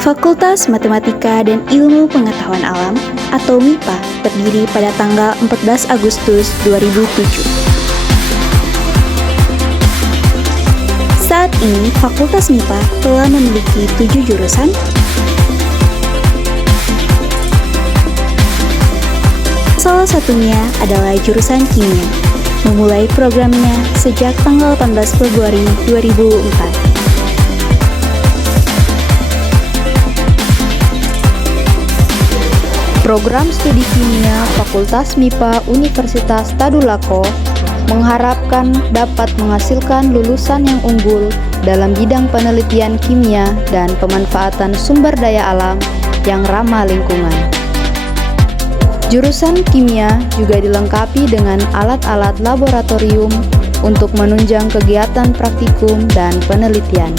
Fakultas Matematika dan Ilmu Pengetahuan Alam atau MIPA berdiri pada tanggal 14 Agustus 2007. Saat ini, Fakultas MIPA telah memiliki 7 jurusan, salah satunya adalah jurusan Kimia, memulai programnya sejak tanggal 18 Februari 2004. Program Studi Kimia Fakultas MIPA Universitas Tadulako mengharapkan dapat menghasilkan lulusan yang unggul dalam bidang penelitian kimia dan pemanfaatan sumber daya alam yang ramah lingkungan. Jurusan kimia juga dilengkapi dengan alat-alat laboratorium untuk menunjang kegiatan praktikum dan penelitian.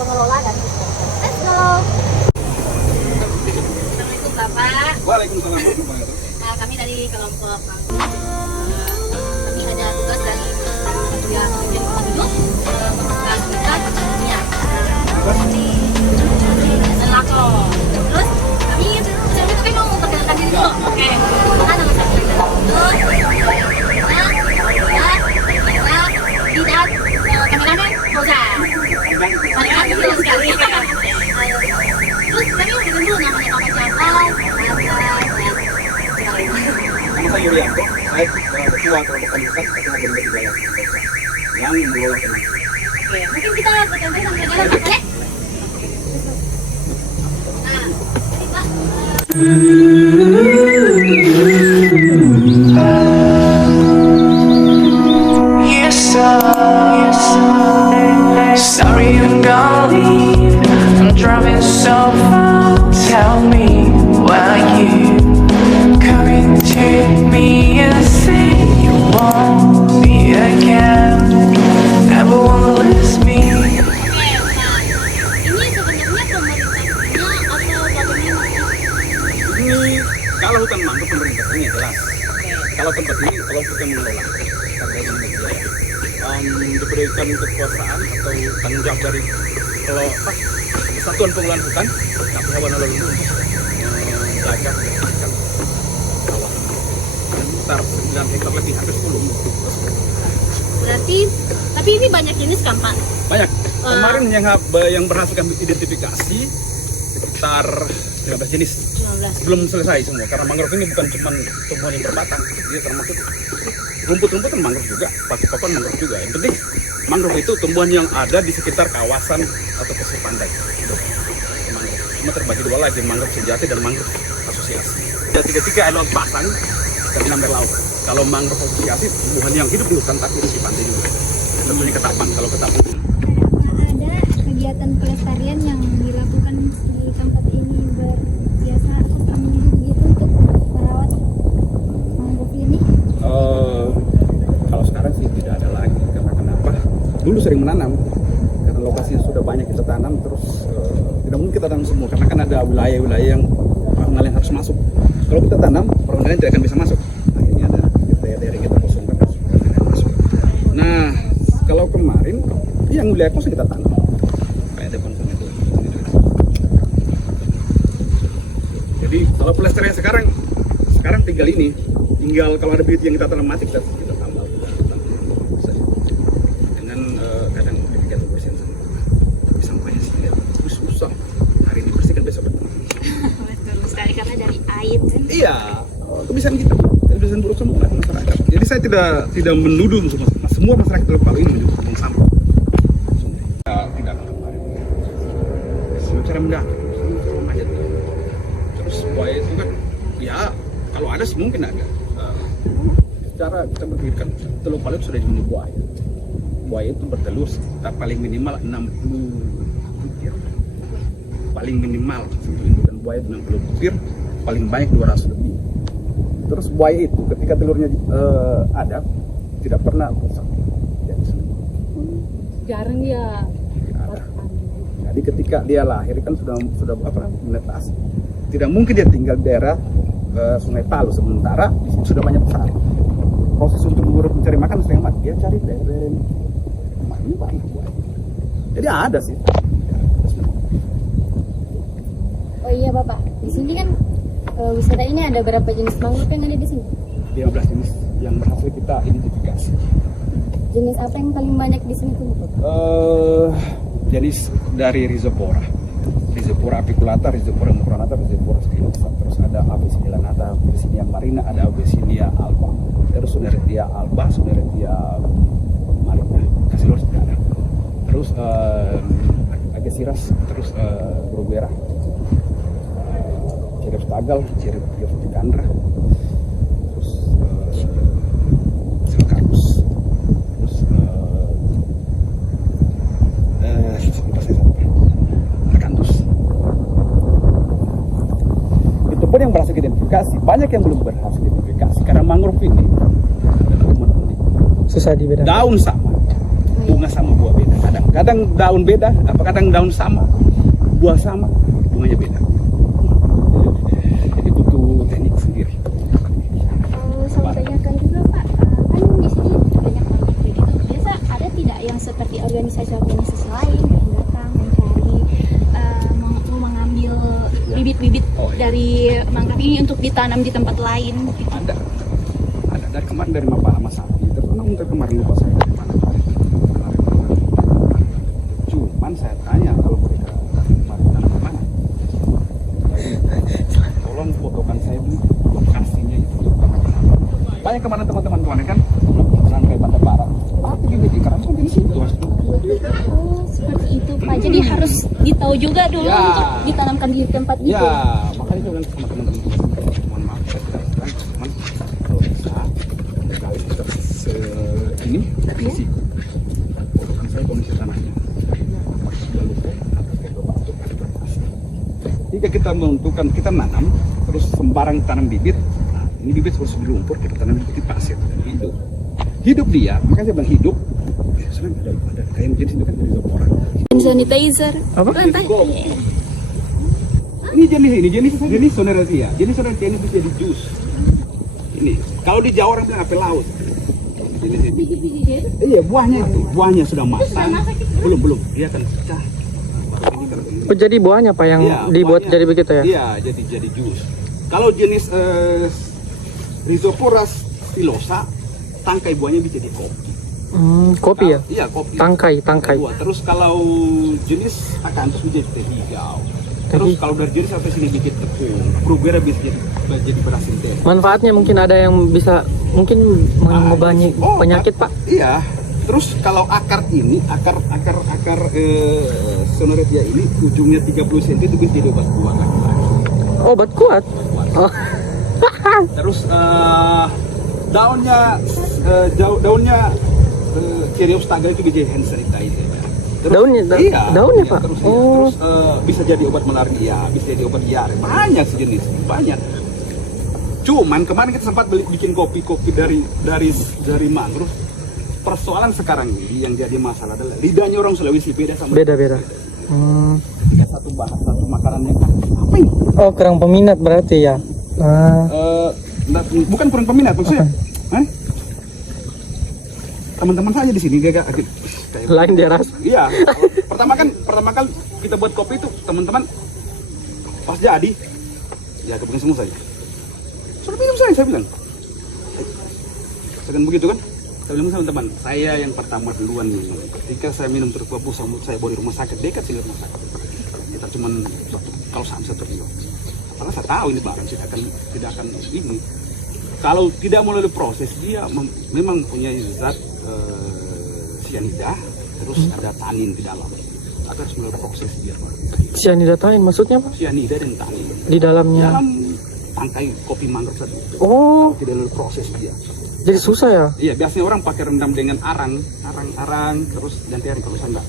Pengelola dari Let's go. Assalamualaikum Bapak. Waalaikumsalam warahmatullahi wabarakatuh. Kami dari kelompok kami ada tugas dari kuliah pendidikan kelas 7 membuka kimia di Selako. Terus kami mau memperkenalkan diri dulu. Oke. Nama saya kameramen Fauzan. Terus kami udah dulu namanya Pak Jabal. Nama saya Yulianto, saya ketua kelompok pendidikan Fakultas Ilmu Wilayah yang mengelola teman. Oke, mungkin kita bergantian sama negara boleh? Nah, jadi Pak. Sorry, I'm gonna leave. I'm driving so far. Tell me why you couldn't take me and say you want me again. Never wanna lose me. Oke, nah, ini sebenarnya pemerintahnya atau bagaimana? Ini kalau hutan mangrove pemerintahnya jelas. Kalau tempat ini kalau kita mengelola karena ini wilayah diberikan kekuasaan atau tanggung jawab dari kalau Satuan Pengelolaan Hutan tapi hewan lalu lintas menjaga menjalankan kawasan sekitar 9 hektar lebih hampir 10. Berarti, tapi ini banyak jenis kan Pak? Banyak. Kemarin yang berhasil kami identifikasi sekitar 15 jenis. 15. Belum selesai semua karena mangrove ini bukan cuma tumbuhan yang berbatang, dia termasuk rumput-rumputan mangrove juga, pakan mangrove juga. Yang penting mangrove itu tumbuhan yang ada di sekitar kawasan atau pesisir pantai. Mangrove cuma terbagi dua lagi, mangrove sejati dan mangrove asosiasi. Dan tiga laut pasang dan enam laut. Kalau mangrove asosiasi tumbuhan yang hidup di hutan tapi hidup di pantai juga. Tentunya ketapang. Kalau ketapang ada kegiatan pelestarian yang dilakukan di tempat ini berbiasa kami gitu untuk merawat mangrove ini? Kalau sekarang sih tidak ada lagi. Karena kenapa? Dulu sering menanam karena lokasinya sudah banyak kita tanam terus tidak mungkin kita tanam semua karena kan ada wilayah-wilayah yang pengenalan harus masuk. Kalau kita tanam pengenalan tidak akan bisa masuk. Nah ini ada daerah kita kosongkan harus masuk. Nah kalau kemarin yang wilayah kosong kita tanam. Jadi kalau pelestarian sekarang tinggal ini, tinggal kalau ada bibit yang kita tanam mati kita tambah dengan gitu kan. Iya, kebiasaan kita, kebiasaan buruk semua masyarakat. Jadi saya tidak menuduh semua masyarakat Teluk Palu ini membuang sampah. Tidak kemarin. Semua cara mendaki, semua aja. Terus buaya itu kan, ya kalau ada sih mungkin ada. Secara kita berpikirkan Teluk Palu sudah dibunuh buaya. Buaya itu bertelur paling minimal 60 butir. Paling minimal untuk indukan buaya itu 60 butir, paling banyak 200 lebih. Terus buaya itu ketika telurnya ada tidak pernah rusak. Jarang ya. Tidak ada. Jadi ketika dia lahir kan sudah menetas. Tidak mungkin dia tinggal di daerah Sungai Palu, sementara di sini sudah banyak besar. Proses untuk mencari makan sering mati, dia cari daerah ini banyak buaya. Jadi ada sih. Oh iya Bapak, di sini kan wisata ini ada berapa jenis mangrove yang ada di sini? 15 jenis yang berhasil kita identifikasi. Jenis apa yang paling banyak di sini tuh? Jenis dari Rhizopora apiculata, Rhizopora mucronata, Rhizopora scayosa. Terus ada Abyssinia lanata, Abyssinia marina, ada Abyssinia alba. Terus Soneretia alba, Soneretia marina. Casilors tidak ada. Terus Agesiras, terus Bruguera, Cerios tagal, Cerios ticandra, terus Silcarus, terus Arcanthus. Itu pun yang berhasil identifikasi. Banyak yang belum berhasil identifikasi karena mangrove ini susah dibedakan. Daun sama, bunga sama, buah beda. Kadang daun beda, kadang daun sama, buah sama, bunganya beda. Jadi butuh teknik sendiri. Saya tanyakan juga Pak, kan di sini banyak mangrove gitu. Biasa ada tidak yang seperti organisasi lain yang datang mencari mengambil bibit-bibit dari mangrove ini untuk ditanam di tempat lain? Gitu. Ada dari kemarin dari Mapala Sapi. Terus kemarin lupa saya dari mana. Cuman saya tanya kalau mereka kemarin tanam di mana. Tolong fotokan saya dulu lokasinya itu. Banyak kemarin teman-teman kemarin kan sampai Banda Barat. Tapi juga di Karangsong di situ. Oh, seperti itu Pak. Jadi harus ditahu juga dulu untuk ditanamkan di tempat itu. Ya, makanya saya bilang sama teman-teman. Mohon maaf, saya tidak tahu. Cuman kalau bisa, kali kita ini risiko. Fotokan saya kondisi tanahnya. Sudah lupa atau kayak batu atau kertas. Jika kita menentukan kita nanam, terus sembarang tanam bibit. Nah, ini bibit harus di lumpur, kita tanam di pasir dan hidup. Hidup dia, makanya saya bilang hidup. Sekarang ada kayak jenis itu kan dari Rhizopora. Sanitizer. Apa? Ini jenis Soneretia. Jenis Soneretia ini bisa jadi jus. Ini kalau di Jawa orang bilang apel laut. Jenis ini. Iya, buahnya sudah matang. Belum, dia akan pecah. Baru ini kalau ini. Oh, jadi buahnya Pak yang dibuat buahnya, jadi begitu ya? Iya, jadi jus. Kalau jenis Rhizopora stilosa, tangkai buahnya bisa jadi kopi. Kopi ya? Iya, kopi. Tangkai. Terus kalau jenis Acantthus bisa jadi hijau. Terus kalau dari jenis apa sini bikin tepung, Bruguera bisa jadi beras sintetis. Manfaatnya mungkin ada yang bisa mungkin mengobati penyakit Pak? Iya. Terus kalau akar ini, akar Soneretia ini ujungnya 30 cm itu bisa jadi obat kuat lagi. Obat kuat? Oh. Terus daunnya Cerios tagal itu bisa jadi hand sanitizer. Terus, daunnya Pak? Terus bisa jadi obat malaria, bisa jadi obat diare, banyak sejenis, banyak. Cuman kemarin kita sempat bikin kopi dari mangrove. Persoalan sekarang ini yang jadi masalah adalah lidahnya orang Sulawesi beda sama beda. Ketika satu makanannya kan apa ini? Oh, kurang peminat berarti ya? Bukan kurang peminat maksudnya. Teman-teman saja di sini kayak lain dia rasa. Iya. Pertama kali kita buat kopi itu teman-teman pas jadi ya kepengen semua saja. Sudah minum saya bilang. Segan begitu kan? Saya bilang sama teman, saya yang pertama duluan minum. Ketika saya minum terus babu saya bawa di rumah sakit, dekat sini rumah sakit. Kita cuman kalau sampai 1 kilo. Karena saya tahu ini barang tidak akan ini. Kalau tidak melalui proses dia memang punya zat cyanida, terus ada tanin di dalam. Ada harus melalui proses dia. Cyanida tanin maksudnya Pak? Cyanida dan tanin Di dalamnya. dalam tangkai kopi mangrove tadi. Oh, Tidak melalui proses dia. jadi susah ya? Iya, biasanya orang pakai rendam dengan arang, terus ganti hari. Kalau saya enggak,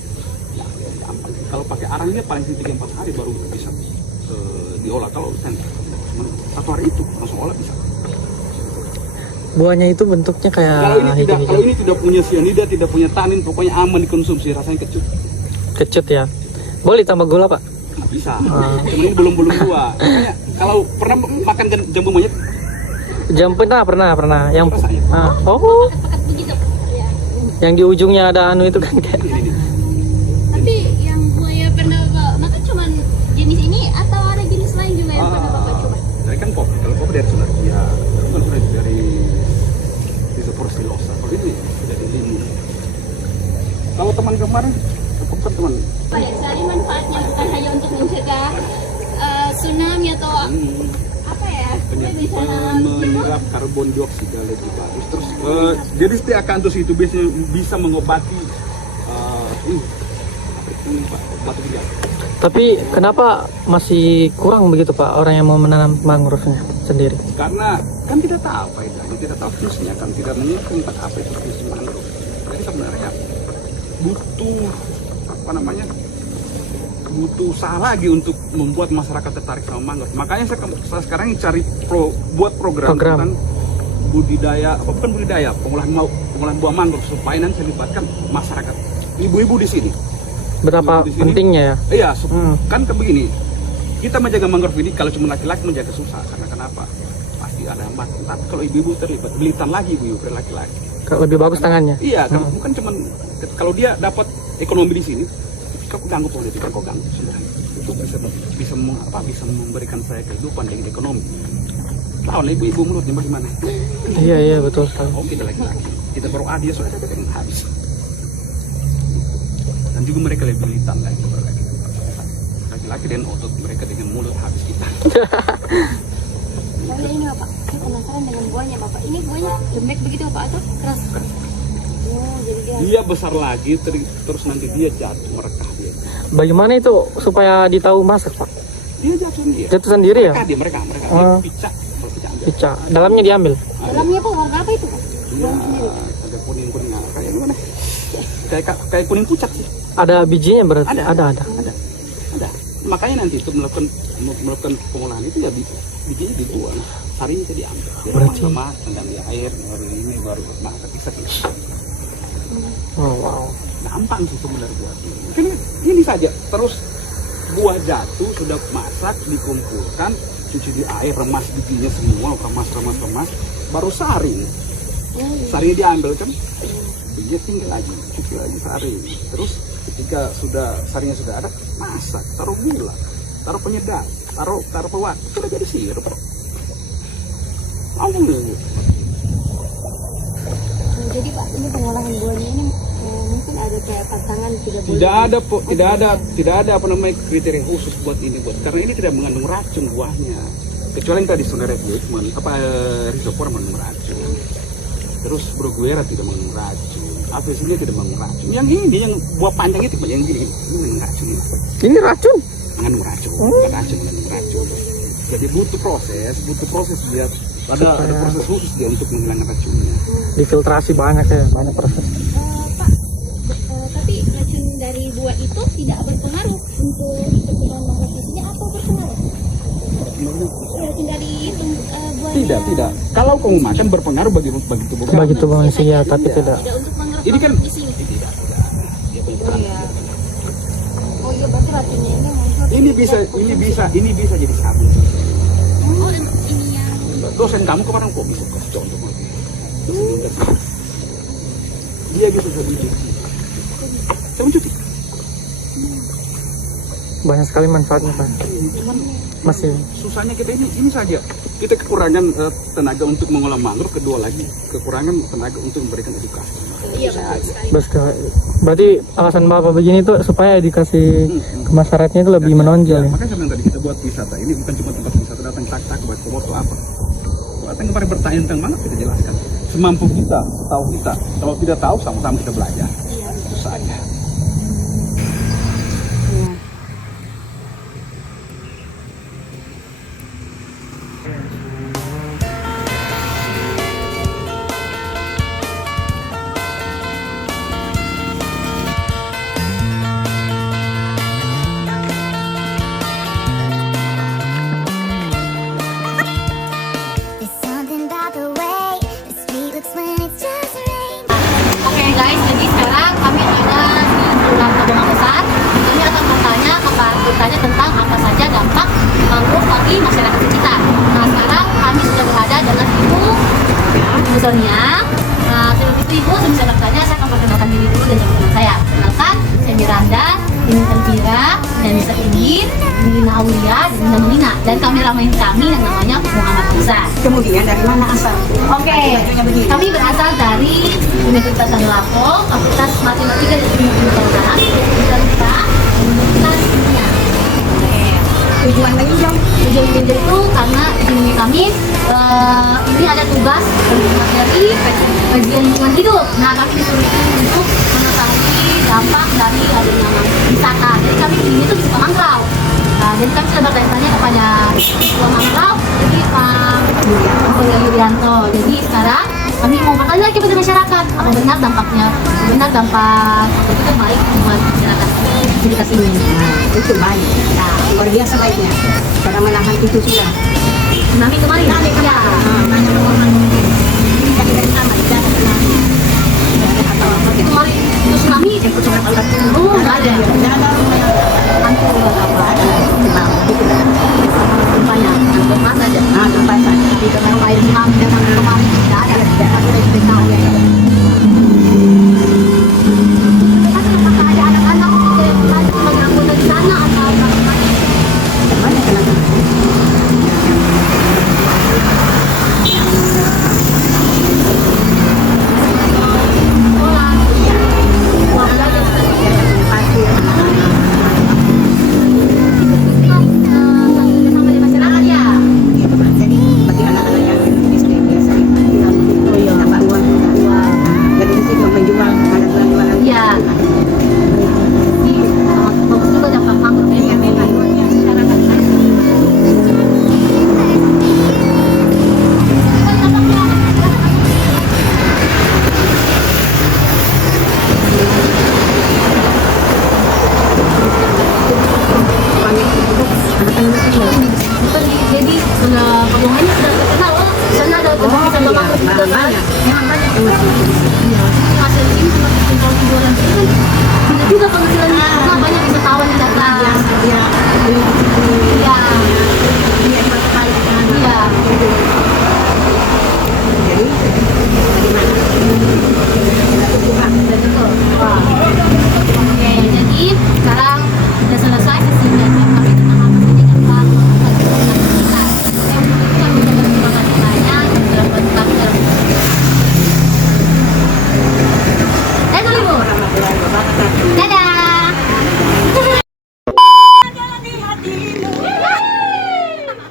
ya, gampang. Kalau pakai arang ini paling sedikit 3-4 hari baru bisa diolah. Kalau saya enggak, cuma 1 hari itu langsung olah bisa. Buahnya itu bentuknya kayak hijau-hijau. Kalau ini tidak punya cyanida, tidak punya tanin, pokoknya aman dikonsumsi, rasanya kecut. Kecut ya. Boleh tambah gula Pak? Nggak bisa. Cuman ini belum tua. Makanya, kalau pernah makan jambu monyet, Jam pernah. Yang rasanya. oh, Pekat begitu. Ya. yang di ujungnya ada anu itu kan kayak. Ini. Tapi yang buaya pernah Bapak makan cuman jenis ini atau ada jenis lain juga yang pernah Bapak coba? Dari kan pop, kalau pop dari Sunaria, bukan Sunaria, dari Risoporostilosa. Kalau ini dari limun. Kalau teman kemarin, pop kan teman. Apa ya, sehari manfaatnya bukan hanya untuk mencegah tsunami atau apa ya? Bencana Menyerap karbon dioksida lebih bagus. Terus jadi setiap akanthus itu biasanya bisa mengobati batu ginjal. Tapi kenapa masih kurang begitu Pak orang yang mau menanam mangrove-nya sendiri? Karena kan kita tahu faedahnya, kita tahu fungsinya, kan tidak mengerti tentang apa itu fungsi mangrove. Jadi sebenarnya butuh usaha lagi untuk membuat masyarakat tertarik sama mangrove. Makanya saya sekarang cari buat program tentang pengolahan buah mangrove supaya nanti libatkan masyarakat, ibu-ibu di sini. Betapa Ibu-ibu di sini. pentingnya ya? Iya, kan begini. Kita menjaga mangrove ini kalau cuma laki-laki menjaga susah, karena kenapa? Pasti ada hambatan. Tapi kalau ibu-ibu terlibat, belitan lagi ibu-ibu laki-laki. Lebih bagus tangannya? Iya, kan bukan cuma kalau dia dapat ekonomi di sini, kok ganggu politik, kok ganggu sebenarnya. Itu bisa memberikan saya kehidupan dengan ekonomi. Lawan ibu-ibu menurutnya bagaimana? Iya betul sekali. Oh, kita laki-laki, kita baru dia sudah ada yang habis. Dan juga mereka lebih militan lagi laki-laki dan otot mereka dengan mulut habis kita. Oh ya ini Bapak, saya penasaran dengan buahnya Bapak. Ini buahnya lembek begitu Bapak atau keras? Oh, jadi Dia besar lagi, terus nanti dia jatuh merekah dia. Bagaimana itu supaya ditahu masak Pak? Dia jatuh sendiri. Jatuh sendiri ya? Mereka. Oh. Dia picak, kalau picak ambil. Picak, dalamnya diambil? dalamnya Pak warna apa itu Pak? Iya, ada kuning-kuning kayak gimana? Kayak kuning pucat sih. Ada bijinya berarti? Ada. Makanya nanti itu melakukan pengolahan itu ya bijinya dibuang, sarinya itu diambil. Dia Berarti lemak, dan di air, baru ini baru masak bisa. Oh, wow. Gampang sih sebenarnya buatnya. Mungkin ini saja. Terus buah jatuh sudah masak, dikumpulkan, cuci di air, remas bijinya semua, remas, baru saring. Saringnya diambil kan, bijinya tinggal lagi, cuci lagi saring. Terus ketika saringnya sudah ada, masak, taruh gula, taruh penyedap, taruh pewarna, sudah jadi sirup. Jadi Pak, ini pengolahan buahnya ini mungkin ada kayak tantangan tidak boleh. Tidak ada kriteria khusus buat ini, karena ini tidak mengandung racun buahnya. Kecuali yang tadi Sunaria Rhizopora mengandung racun. Terus Bruguiera tidak mengandung racun. Avicennia tidak mengandung racun. Yang ini yang buah panjang itu yang gini, ini mengandung racun. Ini racun? Mengandung racun, bukan racun, mengandung racun. Jadi butuh proses biar ada proses khusus dia untuk menghilangkan racunnya. Difiltrasi banyak proses. Pak, tapi racun dari buah itu tidak berpengaruh untuk pertumbuhan mangrove di sini atau berpengaruh? Racun dari buahnya Tidak. Kalau kamu makan berpengaruh bagi tubuh kamu. Bagi tubuh manusia, tapi tidak. tidak untuk mangrove Ini kan di sini. tidak. Dia punya Oh iya, berarti racunnya ini muncul. ini bisa jadi sabun. Oh, ini yang Dosen kamu kemarin kok bisa kasih contoh lagi. Dia bisa jadi cuci. Saya mencuci. banyak sekali manfaatnya Pak. Cuman Masih susahnya kita ini saja. Kita kekurangan tenaga untuk mengolah mangrove, kedua lagi kekurangan tenaga untuk memberikan edukasi. berarti alasan Bapak begini tuh supaya edukasi ke masyarakatnya itu lebih menonjol ya. Makanya saya bilang tadi kita buat wisata ini bukan cuma tempat wisata datang tak buat foto apa. Datang kemarin bertanya tentang mangrove kita jelaskan. Semampu kita, tahu kita. Kalau tidak tahu sama-sama kita belajar. Itu saja. There's something about the way the street looks when it's just rain. Oke guys, jadi sekarang kami ada di Kelurahan Tabungan Besar. Kami akan bertanya tentang apa saja dampak mangrove bagi masyarakat sekitar. Nah sekarang kami sudah berada dengan Ibu Sonia. Nah sebelum itu Ibu, saya bisa bertanya, saya akan perkenalkan diri dulu dan teman saya. Kenalkan, saya Miranda, ini Elvira, dan Nisa Ingin, Nina Aulia, dan Nina Melina. Dan kameramen kami yang namanya Muhammad Musa. Kemudian dari mana asal? Oke, kami berasal dari Universitas Tadulako, Fakultas Matematika dan Kimia Utara, Universitas Kimia. Tujuan menginjau. Tujuan menginjau itu karena di sini kami ini ada tugas dari kajian lingkungan hidup. Nah, kami disuruh untuk mengetahui dampak dari adanya wisata. Jadi kami di sini tuh di mangrove. Nah, jadi kami sudah bertanya kepada Ketua Mangrove, jadi Pak Yulianto. Jadi sekarang kami mau bertanya lagi kepada masyarakat, apa benar dampaknya, benar dampak itu baik buat masyarakat kita sini. Nah, itu baik. Nah, luar biasa baiknya. Cara menahan itu sudah. Tsunami kemarin? Ya. Banyak orang tidak dari sama, tidak ada tsunami. Tidak ada apa-apa. Kemarin itu tsunami, oh nggak ada. Tidak ada Hancur apa? Nah, itu dah. Gempanya, gempa saja. Nah, tempat saja. Di dengan air tsunami dan kemarin tidak ada. Tidak ada di tahu ya. Apakah ada anak-anak yang sebagai anggota di sana atau apa? Banyak kenapa? Bagi anak-anak yang SD biasa dapat uang. Jadi di situ menjual ada jualan-jualan. Iya. Jadi bagus juga dampak mangrove yang jadi peluangnya sudah terkenal. Di sana ada wisata mangrove juga kan. Memang banyak yang masih. Hasil ini seperti kalau jualan itu kan tidak juga penghasilannya karena banyak wisatawan yang datang. Dia Iya. dia suatu kali di sana. Iya. Jadi bagaimana? Kita buka. Betul. Wah. Oke, jadi sekarang sudah selesai sesinya. Kami tentang apa saja dampak bagi kita. Yang kita bisa berterima kasih banyak dalam dalam. Dadah Ibu. Dadah.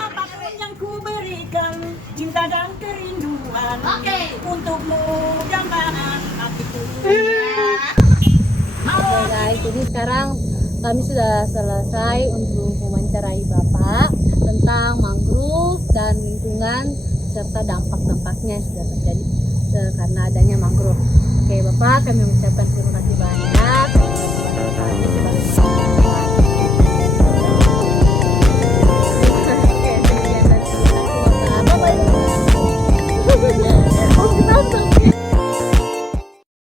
Apapun yang ku berikan, cinta dan kerinduan Oke. untukmu dambaan hatiku. Oke guys, jadi sekarang kami sudah selesai untuk mewawancarai Bapak tentang mangrove dan lingkungan serta dampak-dampaknya yang sudah terjadi karena adanya mangrove. Oke Bapak, kami mengucapkan terima kasih banyak.